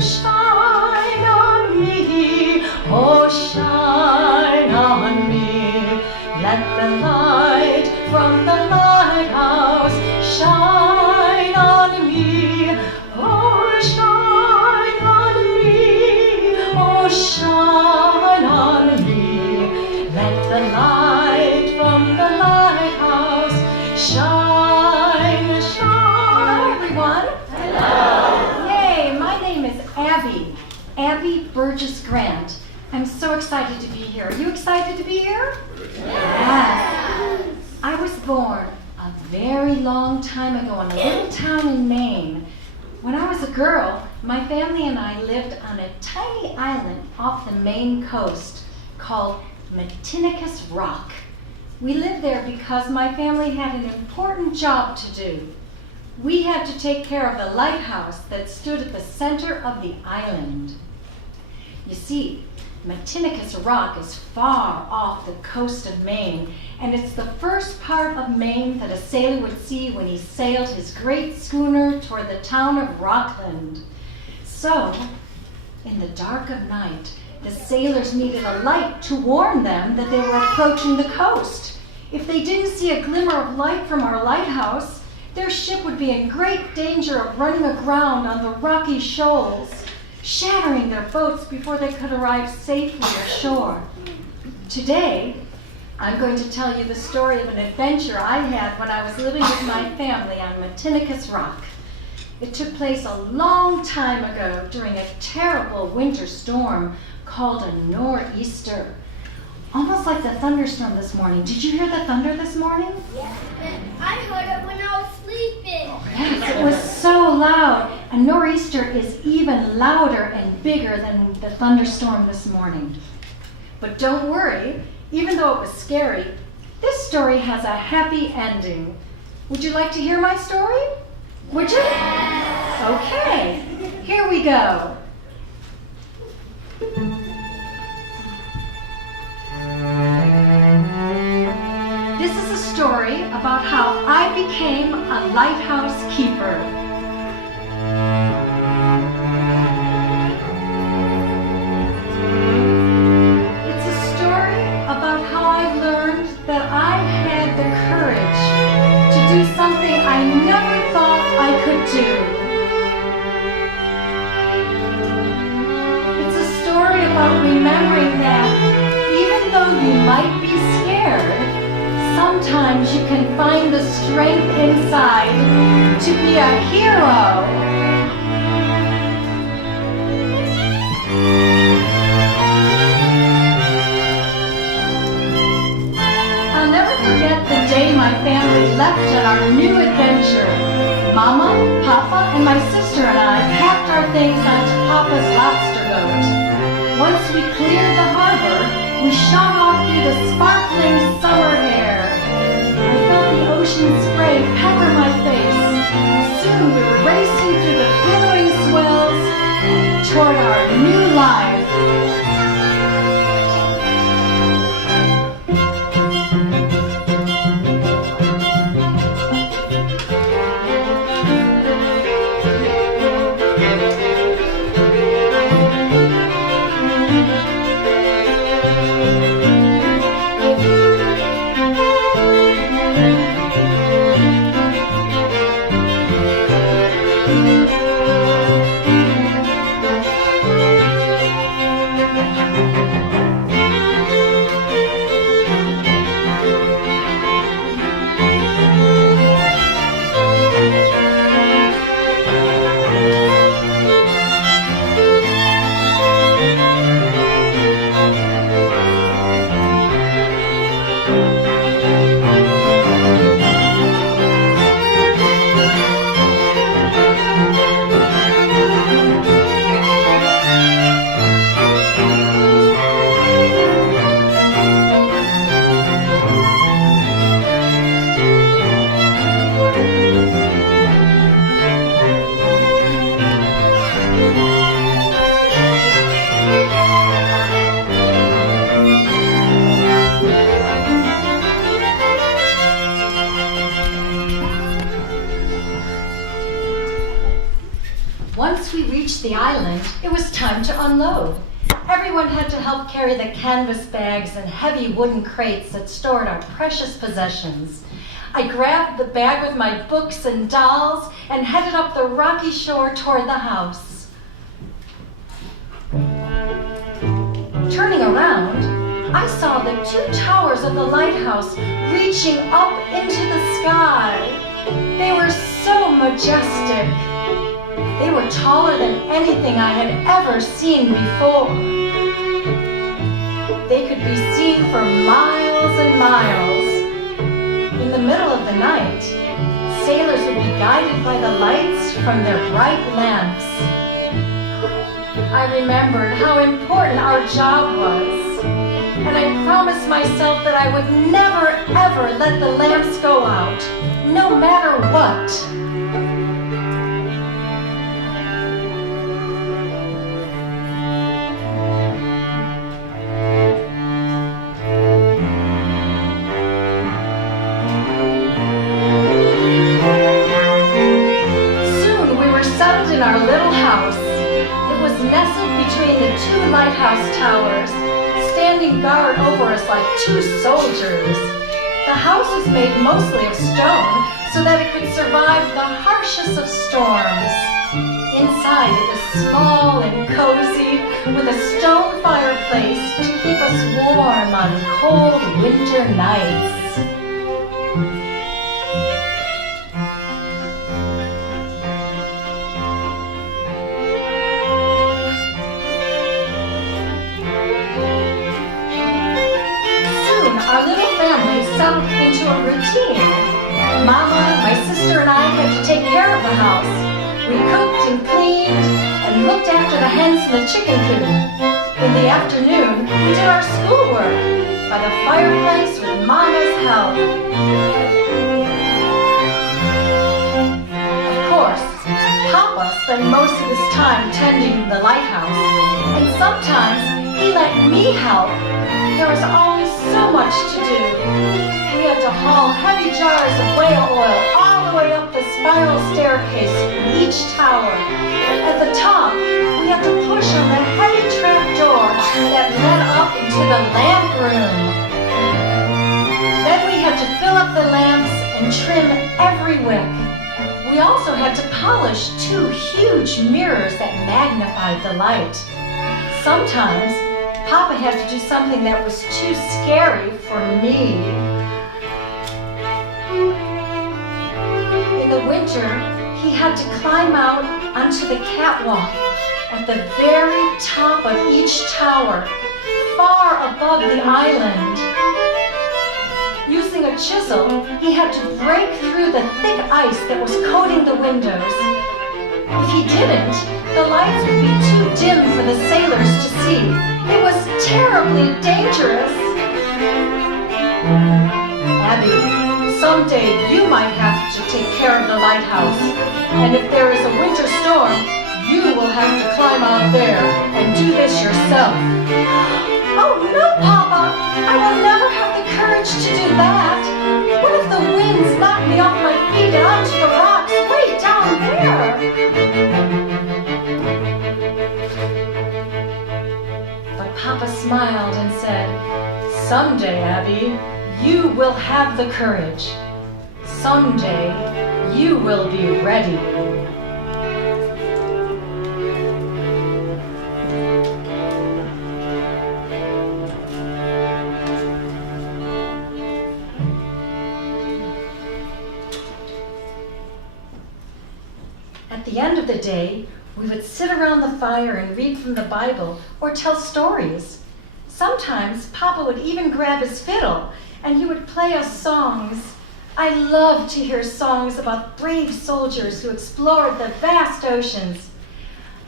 shine on me, oh shine on me. Let the light from the lighthouse shine on me, oh shine on me, oh shine on me. Let the light from the lighthouse shine, shine. Everyone. Hello. Yay, my name is Abbie, Abbie Burgess Grant. I'm so excited to be here. Are you excited to be here? Yes. I was born a very long time ago in a little town in Maine. When I was a girl, my family and I lived on a tiny island off the Maine coast called Matinicus Rock. We lived there because my family had an important job to do. We had to take care of the lighthouse that stood at the center of the island. You see, Matinicus Rock is far off the coast of Maine, and it's the first part of Maine that a sailor would see when he sailed his great schooner toward the town of Rockland. So, in the dark of night, the sailors needed a light to warn them that they were approaching the coast. If they didn't see a glimmer of light from our lighthouse, their ship would be in great danger of running aground on the rocky shoals, shattering their boats before they could arrive safely ashore. Today, I'm going to tell you the story of an adventure I had when I was living with my family on Matinicus Rock. It took place a long time ago during a terrible winter storm called a nor'easter. Almost like the thunderstorm this morning. Did you hear the thunder this morning? Yes, I heard it when I was sleeping. Yes, it was so loud. A nor'easter is even louder and bigger than the thunderstorm this morning. But don't worry, even though it was scary, this story has a happy ending. Would you like to hear my story? Would you? Yes. Okay, here we go. This is a story about how I became a lighthouse keeper. It's a story about how I learned that I had the courage to do something I never thought I could do. It's a story about remembering that even though you might be scared, sometimes you can find the strength inside to be a hero. I'll never forget the day my family left on our new adventure. Mama, Papa, and my sister and I packed our things onto Papa's lobster boat. Once we cleared the harbor, we shot off through the sparkling summer air. I felt the ocean spray pepper my face. Soon we were racing through the billowing swells toward our new life. Once we reached the island, it was time to unload. Everyone had to help carry the canvas bags and heavy wooden crates that stored our precious possessions. I grabbed the bag with my books and dolls and headed up the rocky shore toward the house. Turning around, I saw the 2 towers of the lighthouse reaching up into the sky. They were so majestic. They were taller than anything I had ever seen before. They could be seen for miles and miles. In the middle of the night, sailors would be guided by the lights from their bright lamps. I remembered how important our job was, and I promised myself that I would never, ever let the lamps go out, no matter what. In our little house, it was nestled between the 2 lighthouse towers, standing guard over us like 2 soldiers. The house was made mostly of stone so that it could survive the harshest of storms. Inside it was small and cozy, with a stone fireplace to keep us warm on cold winter nights. Our little family settled into a routine. Mama, my sister, and I had to take care of the house. We cooked and cleaned and looked after the hens in the chicken coop. In the afternoon, we did our schoolwork by the fireplace with Mama's help. Of course, Papa spent most of his time tending the lighthouse, and sometimes he let me help. There was always so much to do. We had to haul heavy jars of whale oil all the way up the spiral staircase from each tower. At the top, we had to push on the heavy trap door that led up into the lamp room. Then we had to fill up the lamps and trim every wick. We also had to polish 2 huge mirrors that magnified the light. Sometimes, Papa had to do something that was too scary for me. In the winter, he had to climb out onto the catwalk at the very top of each tower, far above the island. Using a chisel, he had to break through the thick ice that was coating the windows. If he didn't, the lights would be too dim for the sailors to see. It was terribly dangerous. Abbie, someday you might have to take care of the lighthouse. And if there is a winter storm, you will have to climb out there and do this yourself. Oh no, Papa! I will never have the courage to do that. What if the winds knock me off my feet and onto the rocks way down there? Papa smiled and said, "Someday, Abbie, you will have the courage. Someday, you will be ready." At the end of the day, we would sit around the fire and read from the Bible or tell stories. Sometimes Papa would even grab his fiddle and he would play us songs. I loved to hear songs about brave soldiers who explored the vast oceans.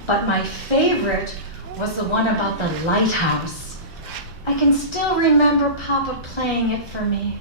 But my favorite was the one about the lighthouse. I can still remember Papa playing it for me.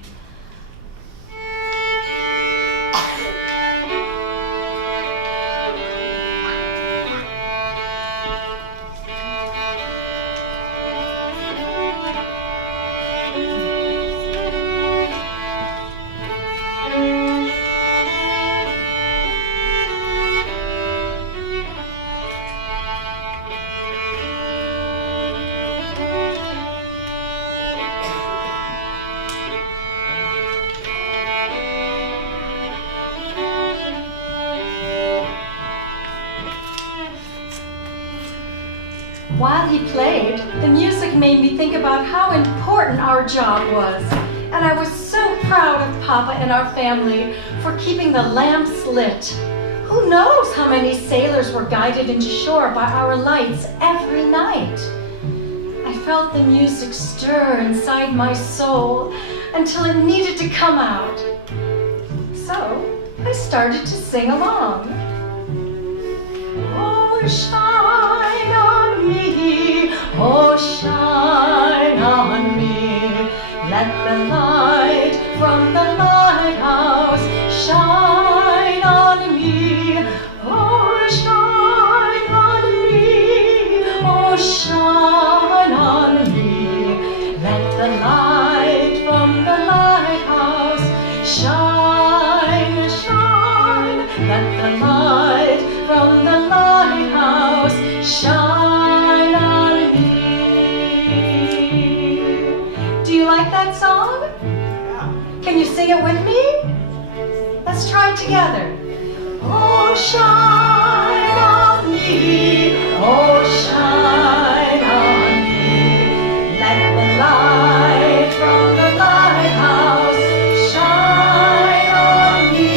While he played, the music made me think about how important our job was. And I was so proud of Papa and our family for keeping the lamps lit. Who knows how many sailors were guided into shore by our lights every night? I felt the music stir inside my soul until it needed to come out. So I started to sing along. Oh, shine on me, oh, shine on me. Let the light from the lighthouse shine on me. Oh, shine on me, oh, shine on me. Let the light from the lighthouse shine, shine. Let the light from the lighthouse shine on me. Do you like that song? Can you sing it with me? Let's try it together. Oh, shine on me, oh, shine on me. Let the light from the lighthouse shine on me.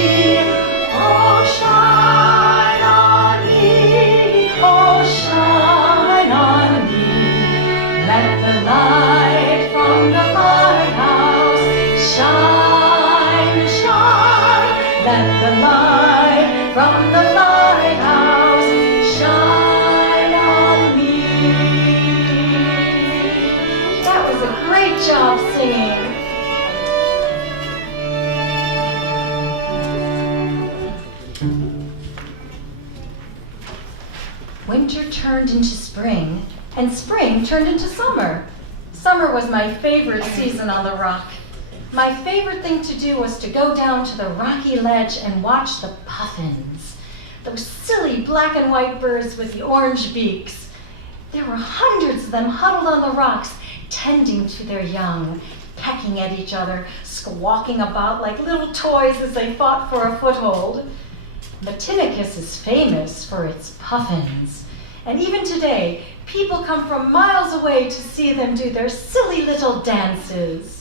Oh, shine on me, oh, shine on me. Let the light from the lighthouse shine, shine. Let the light from the lighthouse shine on me. That was a great job singing. Winter turned into spring, and spring turned into summer. Summer was my favorite season on the rock. My favorite thing to do was to go down to the rocky ledge and watch the puffins, those silly black and white birds with the orange beaks. There were hundreds of them huddled on the rocks, tending to their young, pecking at each other, squawking about like little toys as they fought for a foothold. Matinicus is famous for its puffins, and even today, people come from miles away to see them do their silly little dances.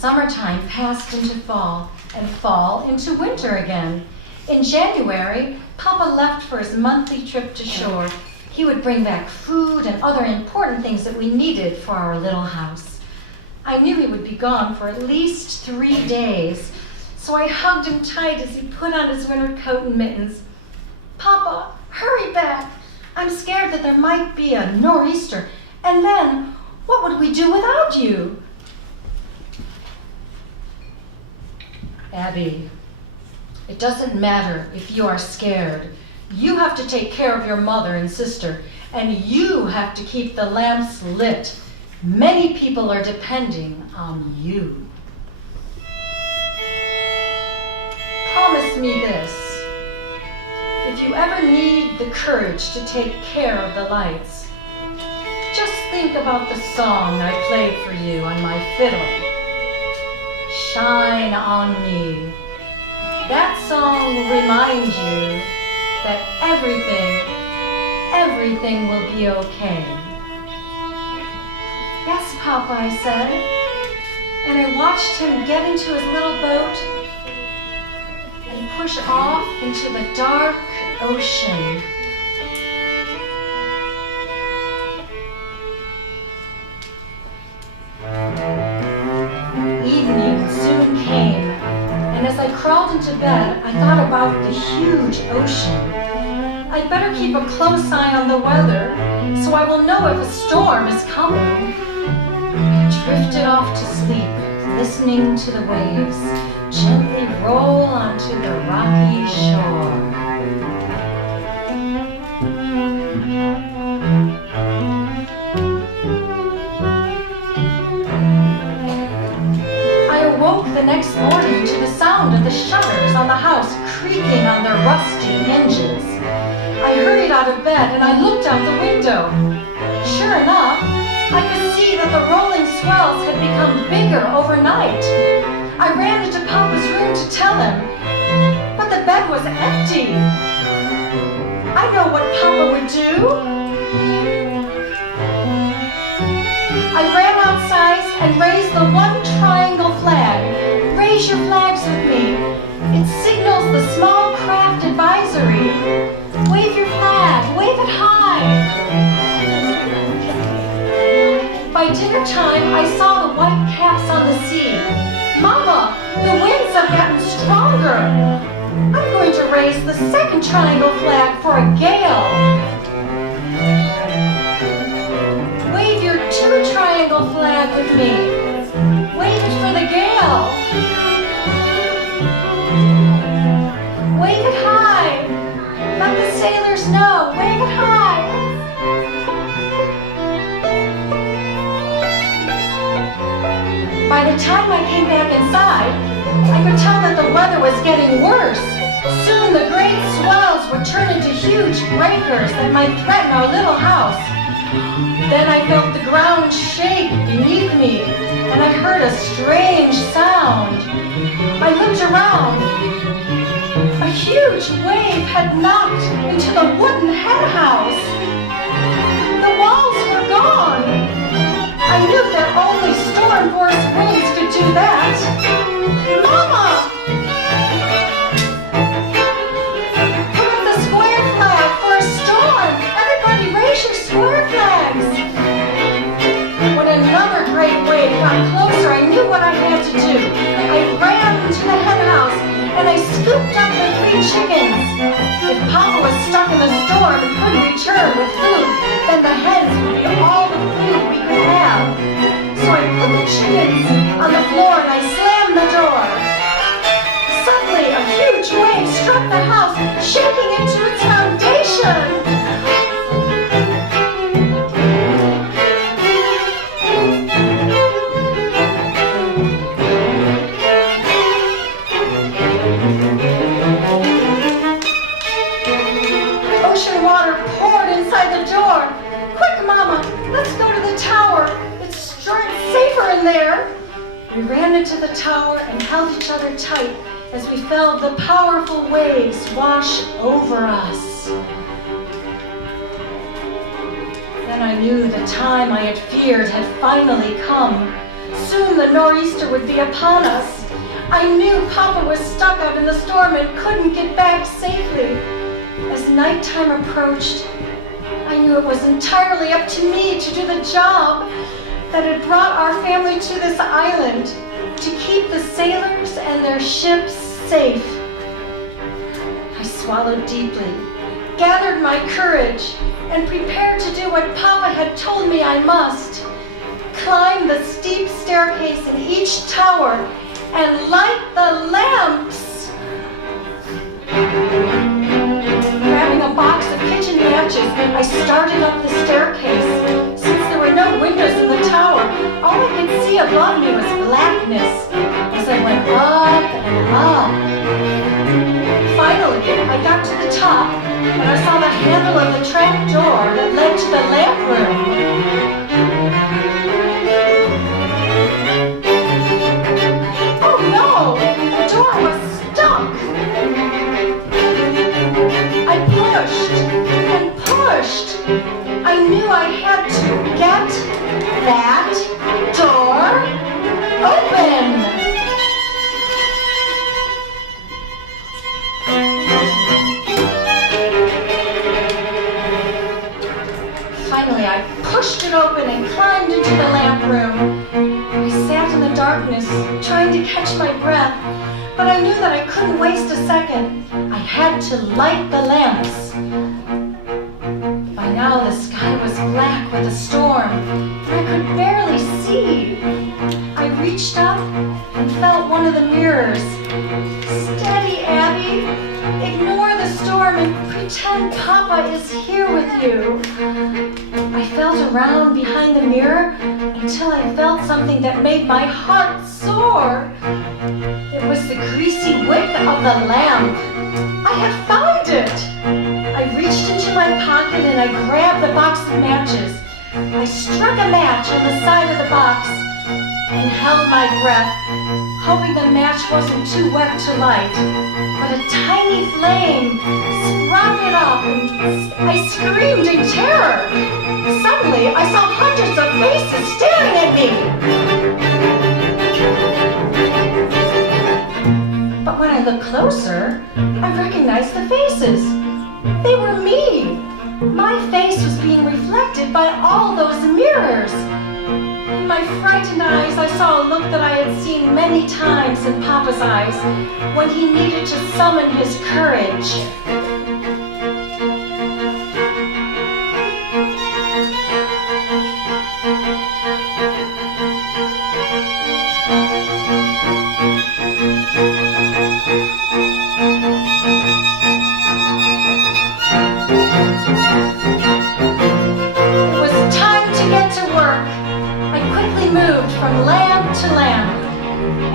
Summertime passed into fall, and fall into winter again. In January, Papa left for his monthly trip to shore. He would bring back food and other important things that we needed for our little house. I knew he would be gone for at least 3 days, so I hugged him tight as he put on his winter coat and mittens. Papa, hurry back. I'm scared that there might be a nor'easter, and then what would we do without you? Abbie, It doesn't matter if you are scared. You have to take care of your mother and sister, and you have to keep the lamps lit. Many people are depending on you. Promise me this. If you ever need the courage to take care of the lights, just think about the song I played for you on my fiddle. Shine on me. That song will remind you that everything will be okay. Yes, Papa, I said, and I watched him get into his little boat and push off into the dark ocean. Evening soon came, and as I crawled into bed, I thought about the huge ocean. I'd better keep a close eye on the weather, so I will know if a storm is coming. I drifted off to sleep, listening to the waves gently roll onto the rocky shore. I awoke the next morning to the sound of the shutters on the house creaking on their rusty hinges. I hurried out of bed and I looked out the window. Sure enough, I could see that the rolling swells had become bigger overnight. I ran into Papa's room to tell him, but the bed was empty. I know what Papa would do. I ran outside and raised the one triangle flag. Raise your flags with me. It signals the small craft advisory. Wave your flag, wave it high. By dinner time, I saw the white caps on the sea. Mama, the winds have gotten stronger. I'm going to raise the second triangle flag for a gale. Wave your two triangle flag with me. Wave it for the gale. Wave it high. Let the sailors know. Wave it high. By the time I came back inside, I could tell that the weather was getting worse. Soon the great swells would turn into huge breakers that might threaten our little house. Then I felt the ground shake beneath me, and I heard a strange sound. I looked around. A huge wave had knocked into the wooden hen house. The walls were gone. I knew that only storm-force winds could do that. Mama! Put up the square flag for a storm! Everybody raise your square flags! When another great wave got closer, I knew what I had to do. I ran into the hen house and I scooped up the 3 chickens. If Papa was stuck in a storm and couldn't return with food, then the hens would be all the food we could have. So I put the chickens on the floor and I slammed the door. Suddenly, a huge wave struck the house, shaking it to its foundation. Ocean water poured inside the door. Quick, Mama, let's go to the tower. It's safer in there. We ran into the tower and held each other tight as we felt the powerful waves wash over us. Then I knew the time I had feared had finally come. Soon the nor'easter would be upon us. I knew Papa was stuck out in the storm and couldn't get back safely. As nighttime approached, I knew it was entirely up to me to do the job that had brought our family to this island, to keep the sailors and their ships safe. I swallowed deeply, gathered my courage, and prepared to do what Papa had told me I must. Climb the steep staircase in each tower and light the lamps. I started up the staircase. Since there were no windows in the tower, all I could see above me was blackness as I went up and up. Finally, I got to the top, and I saw the handle of the trap door that led to the lamp room. Oh no! The door was stuck! I pushed and pushed. I knew I had to get that door open. Finally, I pushed it open and climbed into the lamp room. I sat in the darkness, trying to catch my breath, but I knew that I couldn't waste a second. I had to light the lamps. By now, the sky was black with a storm, and I could barely see. I reached up and felt one of the mirrors. Steady, Abbie. Ignore the storm and pretend Papa is here with you. I felt around behind the mirror until I felt something that made my heart soar. It was the greasy wick of the lamp. I had found it. I reached into my pocket and I grabbed the box of matches. I struck a match on the side of the box and held my breath, hoping the match wasn't too wet to light. But a tiny flame sprouted up and I screamed in terror. Suddenly, I saw hundreds of faces staring at me. But when I looked closer, I recognized the faces. They were me. My face was being reflected by all those mirrors. In my frightened eyes, I saw a look that I had seen many times in Papa's eyes when he needed to summon his courage. From lamp to lamp.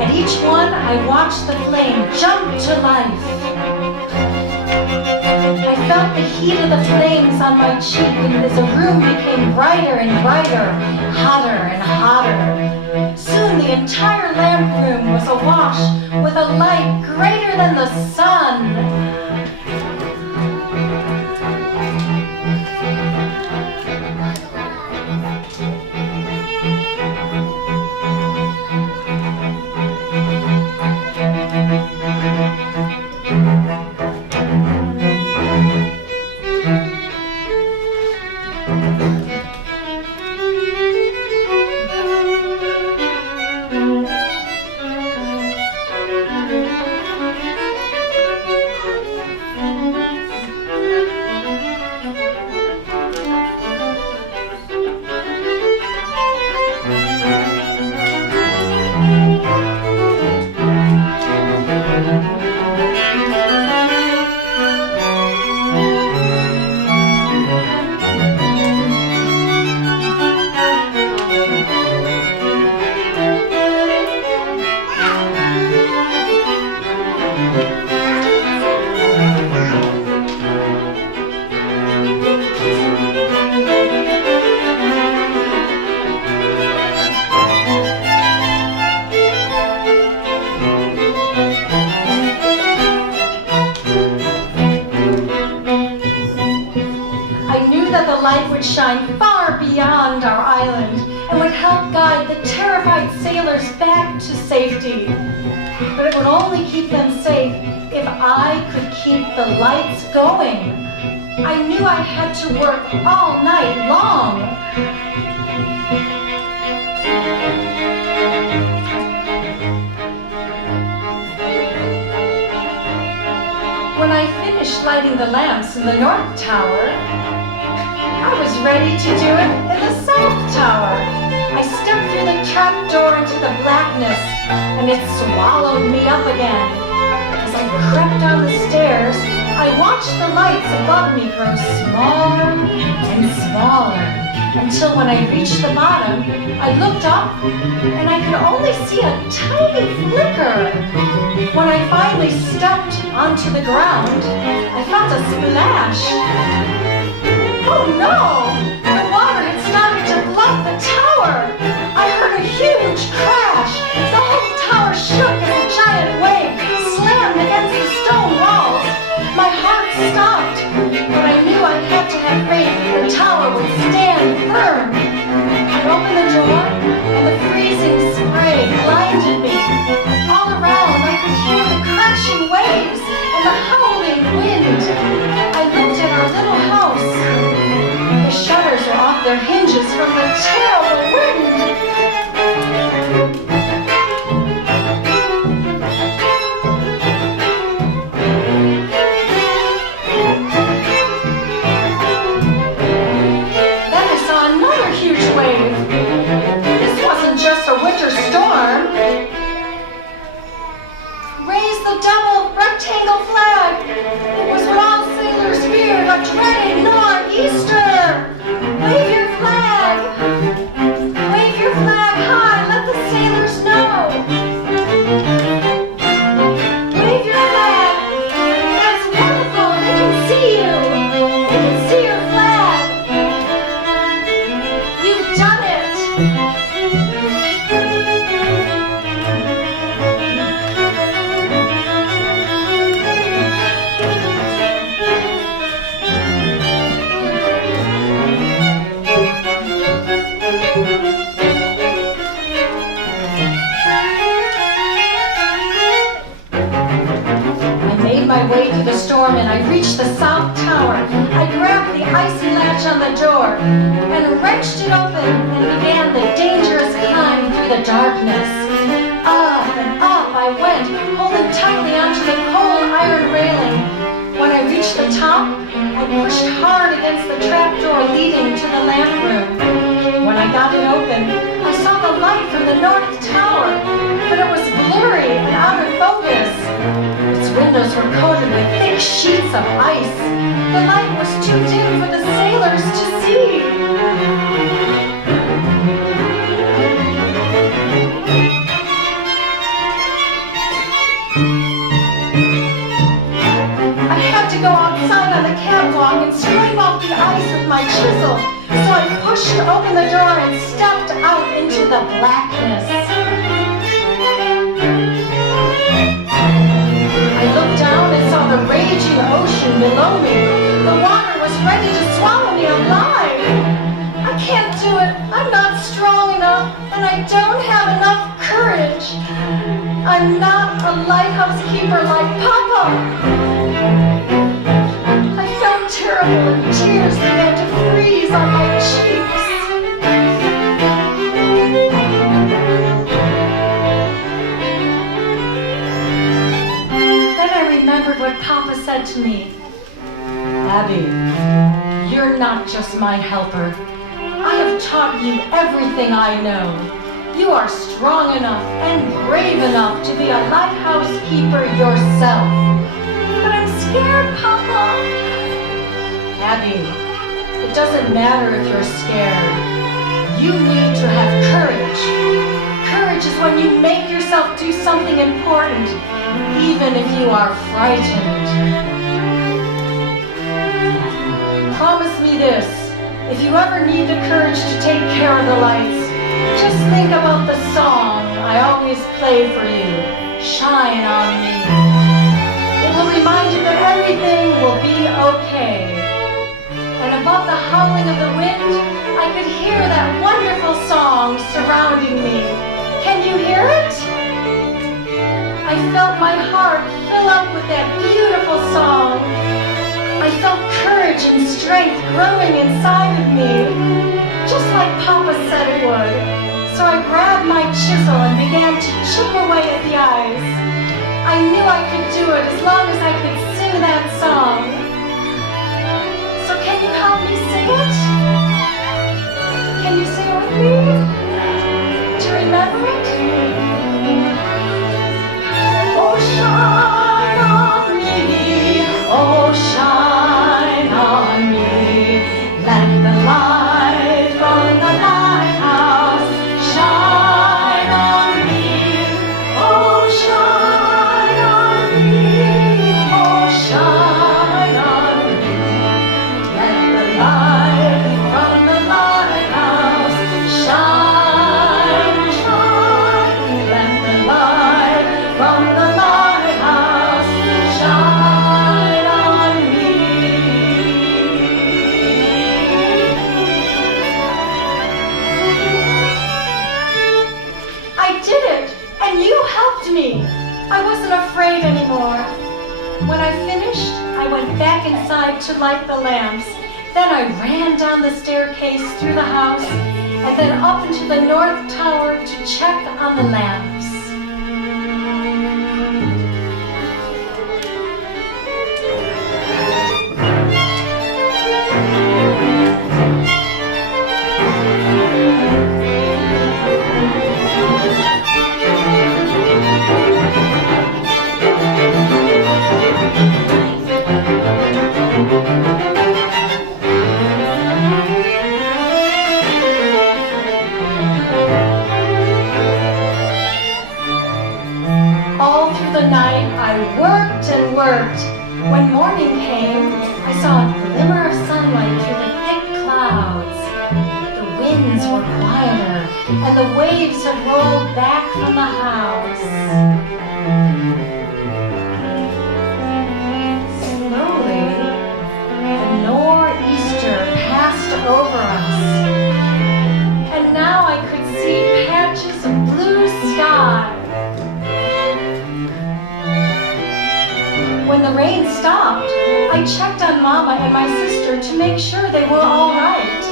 At each one, I watched the flame jump to life. I felt the heat of the flames on my cheek, and as the room became brighter and brighter, hotter and hotter. Soon the entire lamp room was awash with a light greater than the sun. Shine far beyond our island and would help guide the terrified sailors back to safety. But it would only keep them safe if I could keep the lights going. I knew I had to work all night long. When I finished lighting the lamps in the North Tower, I was ready to do it in the South Tower. I stepped through the trap door into the blackness, and it swallowed me up again. As I crept down the stairs, I watched the lights above me grow smaller and smaller until when I reached the bottom, I looked up and I could only see a tiny flicker. When I finally stepped onto the ground, I felt a splash. Oh no! The water had started to flood the tower! I heard a huge crash! The whole tower shook as a giant wave slammed against the stone walls. My heart stopped, but I knew I had to have faith the tower would stand firm. I opened the door, and the freezing spray blinded me. All around, I could hear the crashing waves and the howling wind. I looked at our little house. The shutters were off their hinges from the terrible wind. Then I saw another huge wave. This wasn't just a winter storm. Raise the double rectangle flag. It was what all sailors feared, a dreaded nor'easter. Wave your flag. Wave your flag high. Let the sailors know. Wave your flag. That's wonderful. They can see you. They can see your flag. You've done it. I made my way through the storm and I reached the south tower. I grabbed the icy latch on the door and wrenched it open and began the dangerous climb through the darkness. Up and up I went, holding tightly onto the cold iron railing. When I reached the top, I pushed hard against the trapdoor leading to the lamp room. When I got it open, I saw the light from the north tower, but it was blurry and out of focus. Its windows were coated with thick sheets of ice. The light was too dim for the sailors to see. I had to go outside on the catwalk and scrape off the ice with my chisel. So I pushed open the door and stepped out into the blackness. I looked down and saw the raging ocean below me. The water was ready to swallow me alive. I can't do it. I'm not strong enough, and I don't have enough courage. I'm not a lighthouse keeper like Papa. I felt terrible and tears began to freeze on my cheeks. Then I remembered what Papa said to me. Abbie, you're not just my helper. I have taught you everything I know. You are strong enough and brave enough to be a lighthouse keeper yourself. But I'm scared, Papa. Abbie, it doesn't matter if you're scared. You need to have courage. Courage is when you make yourself do something important, even if you are frightened. Promise me this. If you ever need the courage to take care of the lights, just think about the song I always play for you, Shine on Me. It will remind you that everything will be okay. And above the howling of the wind, I could hear that wonderful song surrounding me. Can you hear it? I felt my heart fill up with that beautiful song. I felt courage and strength growing inside of me, just like Papa said it would. So I grabbed my chisel and began to chip away at the ice. I knew I could do it as long as I could sing that song. So can you help me sing it? Can you sing it with me? Do you remember it? Oh, shine on me, oh, back inside to light the lamps. Then I ran down the staircase through the house and then up into the north tower to check on the lamps. When morning came, I saw a glimmer of sunlight through the thick clouds. The winds were quieter, and the waves had rolled back from the house. Slowly, the nor'easter passed over us, and now I could see patches of blue sky. When the rain stopped, I checked on Mama and my sister to make sure they were all right.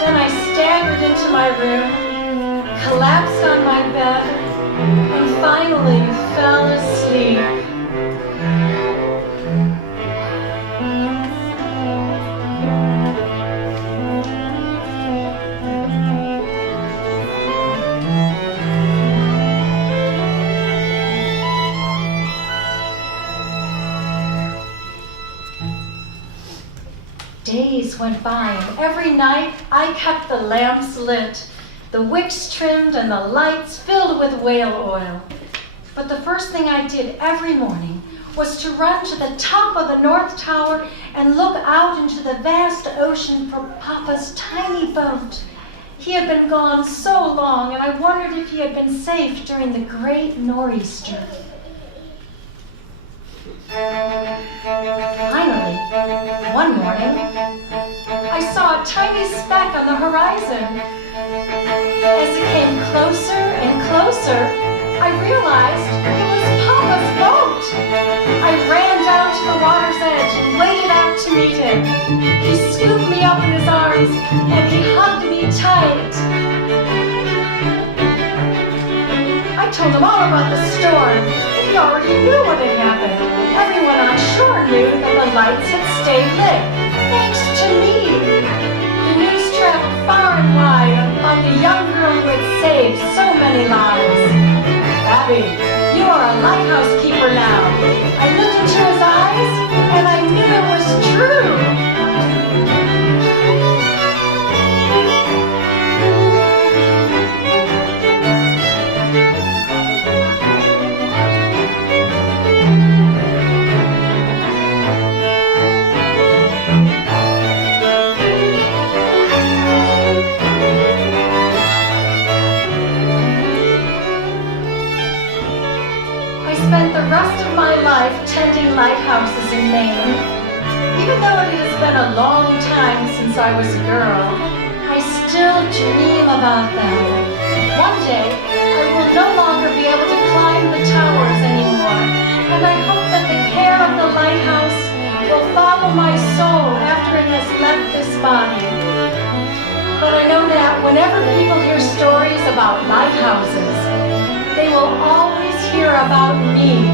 Then I staggered into my room, collapsed on my bed, and finally fell asleep. Days went by, and every night I kept the lamps lit, the wicks trimmed, and the lights filled with whale oil. But the first thing I did every morning was to run to the top of the North Tower and look out into the vast ocean for Papa's tiny boat. He had been gone so long, and I wondered if he had been safe during the great nor'easter. Finally, one morning, I saw a tiny speck on the horizon. As it came closer and closer, I realized it was Papa's boat. I ran down to the water's edge and waded out to meet him. He scooped me up in his arms and he hugged me tight. I told him all about the storm. He already knew what had happened. Everyone on shore knew that the lights had stayed lit, thanks to me. The news traveled far and wide about the young girl who had saved so many lives. Abbie, you are a lighthouse keeper now. I looked into his eyes, and I knew it was true. The rest of my life tending lighthouses in Maine. Even though it has been a long time since I was a girl, I still dream about them. One day, I will no longer be able to climb the towers anymore, and I hope that the care of the lighthouse will follow my soul after it has left this body. But I know that whenever people hear stories about lighthouses, they will always hear about me.